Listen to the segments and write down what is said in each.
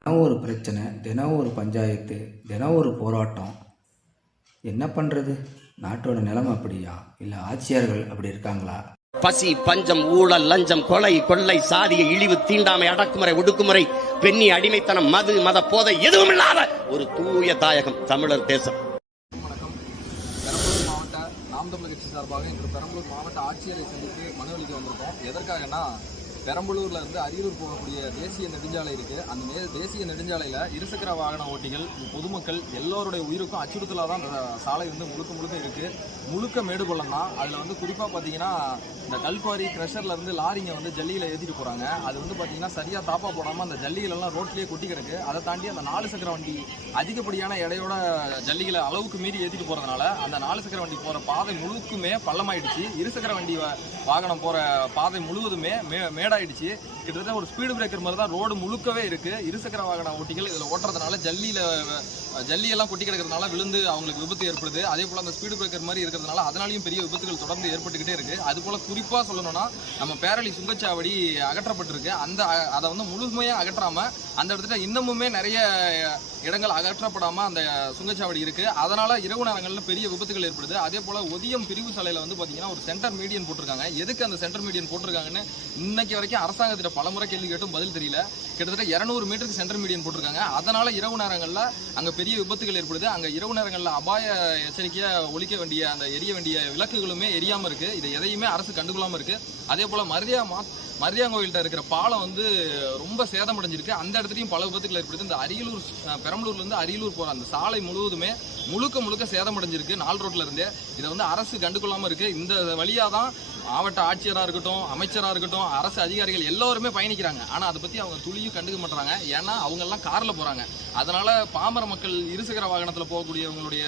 தினம் ஒரு பிரச்சனை, தினம் ஒரு பஞ்சாயத்து, தினம் ஒரு போராட்டம். என்ன பண்ணுறது? நாட்டோட நிலைமை அப்படியா, இல்லை ஆட்சியர்கள் அப்படி இருக்காங்களா? பசி, பஞ்சம், ஊழல், லஞ்சம், கொலை, கொள்ளை, சாதிய இழிவு, தீண்டாமை, அடக்குமுறை, ஒடுக்குமுறை, பெண்ணி அடிமைத்தனம், மது, மத போதை எதுவும் இல்லாத ஒரு தூய தாயகம் தமிழர் தேசம். வணக்கம். பெரம்பலூர் மாவட்ட நாம் தமிழர் கட்சி சார்பாக இன்று பெரம்பலூர் மாவட்ட ஆட்சியரை சந்தித்து மனு அளிக்க வந்திருக்கோம். எதற்காகனா, பெரம்பலூர்ல இருந்து அரியலூர் போகக்கூடிய தேசிய நெடுஞ்சாலை இருக்கு. அந்த தேசிய நெடுஞ்சாலையில இருசக்கர வாகன ஓட்டிகள், பொதுமக்கள் எல்லோருடைய உயிருக்கும் அச்சுறுத்தலாக தான் அந்த சாலை முழுக்க இருக்கு. முழுக்க மேடு பள்ளம் தான். அதுல குறிப்பா பாத்தீங்கன்னா இந்த கல்குவாரி கிரஷர்ல இருந்து லாரிங்க ஜல்லியில ஏற்றிட்டு போறாங்க. அது பாத்தீங்கன்னா சரியா தாப்பா போடாம அந்த ஜல்லிகள் எல்லாம் ரோட்லயே கொட்டி கிடக்கு. அதை தாண்டி அந்த 4 சக்கர வண்டி அதிகப்படியான எடையோட ஜல்லிகளை அளவுக்கு மீறி ஏற்றிட்டு போறதுனால அந்த 4 சக்கர வண்டி போற பாதை முழுக்குமே பள்ளமாயிடுச்சு. இருசக்கர வண்டி வாகனம் போற பாதை முழுவதுமே மேடாயிடுச்சு. கிட்டத்தட்ட ஒரு ஸ்பீடு பிரேக்கர் மாதிரி தான் ரோடு முழுக்கவே இருக்கு. இருசக்கர வாகன ஓட்டிகள் இதுல ஓட்டுறதுனால ஜல்லியெல்லாம் கொட்டி கிடக்கிறதுனால விழுந்து அவங்களுக்கு விபத்து ஏற்படுது. அதே போல அந்த ஸ்பீடு பிரேக்கர் மாதிரி இருக்கிறதுனால அதனாலையும் பெரிய விபத்துகள் தொடர்ந்து ஏற்பட்டுக்கிட்டே இருக்கு. அது போல குறிப்பா சொல்லணும்னா நம்ம பேரளி சுங்கச்சாவடி அகற்றப்பட்டிருக்கு. அதை முழுமையா அகற்றாம அந்த இடத்துல இன்னமுமே நிறைய இடங்கள் அகற்றப்படாம அந்த சுங்கச்சாவடி இருக்கு. அதனால இரவு நேரங்கள்ல பெரிய விபத்துகள் ஏற்படுது. அதே போல ஒதியம் பிரிவு சாலையில பாத்தீங்கன்னா ஒரு சென்டர் மீடியன் போட்டிருக்காங்க. எதுக்கு அந்த சென்டர் மீடியன் போட்டிருக்காங்கன்னு இன்னைக்கு வரைக்கும் அரசாங்கத்திட்ட பலமுறை கேள்வி கேட்டும் பதில் தெரியல. கிட்டத்தட்ட 200 மீட்டருக்கு சென்டர் மீடியன் போட்டிருக்காங்க. அதனால இரவு நேரங்கள்ல அங்க பெரிய விபத்துகள் ஏற்படுது. அங்க இரவு நேரங்கள்ல அபாய எச்சரிக்கையா ஒழிக்க வேண்டிய அந்த எரிய வேண்டிய விளக்குகளுமே எரியாம இருக்கு. இதை எதையுமே அரசு கண்டுகொள்ளாம இருக்கு. அதே போல மரியாங்கோயில்கிட்ட இருக்கிற பாலம் ரொம்ப சேதமடைஞ்சிருக்கு. அந்த இடத்துலையும் பல விபத்துகள் ஏற்படுது. இந்த பெரம்பலூர்ல இருந்து அரியலூர் போற அந்த சாலை முழுவதுமே முழுக்க சேதமடைஞ்சிருக்கு. 4 ரோட்ல இருந்தே இதை அரசு கண்டுகொள்ளாம இருக்கு. இந்த வழியா தான் மாவட்ட ஆட்சியராக இருக்கட்டும், அமைச்சராக இருக்கட்டும், அரசு அதிகாரிகள் எல்லோருமே பயணிக்கிறாங்க. ஆனால் அதை பற்றி அவங்க துளியும் கண்டுக்க மாட்டாங்க. ஏன்னா அவங்க எல்லாம் காரில் போகிறாங்க. அதனால பாமர மக்கள் இருசக்கர வாகனத்தில் போகக்கூடியவங்களுடைய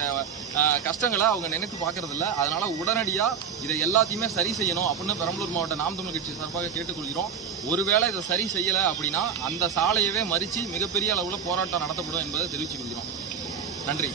கஷ்டங்களை அவங்க நினைத்து பார்க்கறது இல்லை. அதனால உடனடியாக இதை எல்லாத்தையுமே சரி செய்யணும் அப்படின்னு பெரம்பலூர் மாவட்ட நாம் தமிழர் கட்சி சார்பாக கேட்டுக்கொள்கிறோம். ஒருவேளை இதை சரி செய்யலை அப்படின்னா அந்த சாலையவே மறித்து மிகப்பெரிய அளவில் போராட்டம் நடத்தப்படும் என்பதை தெரிவித்துக் கொள்கிறோம். நன்றி.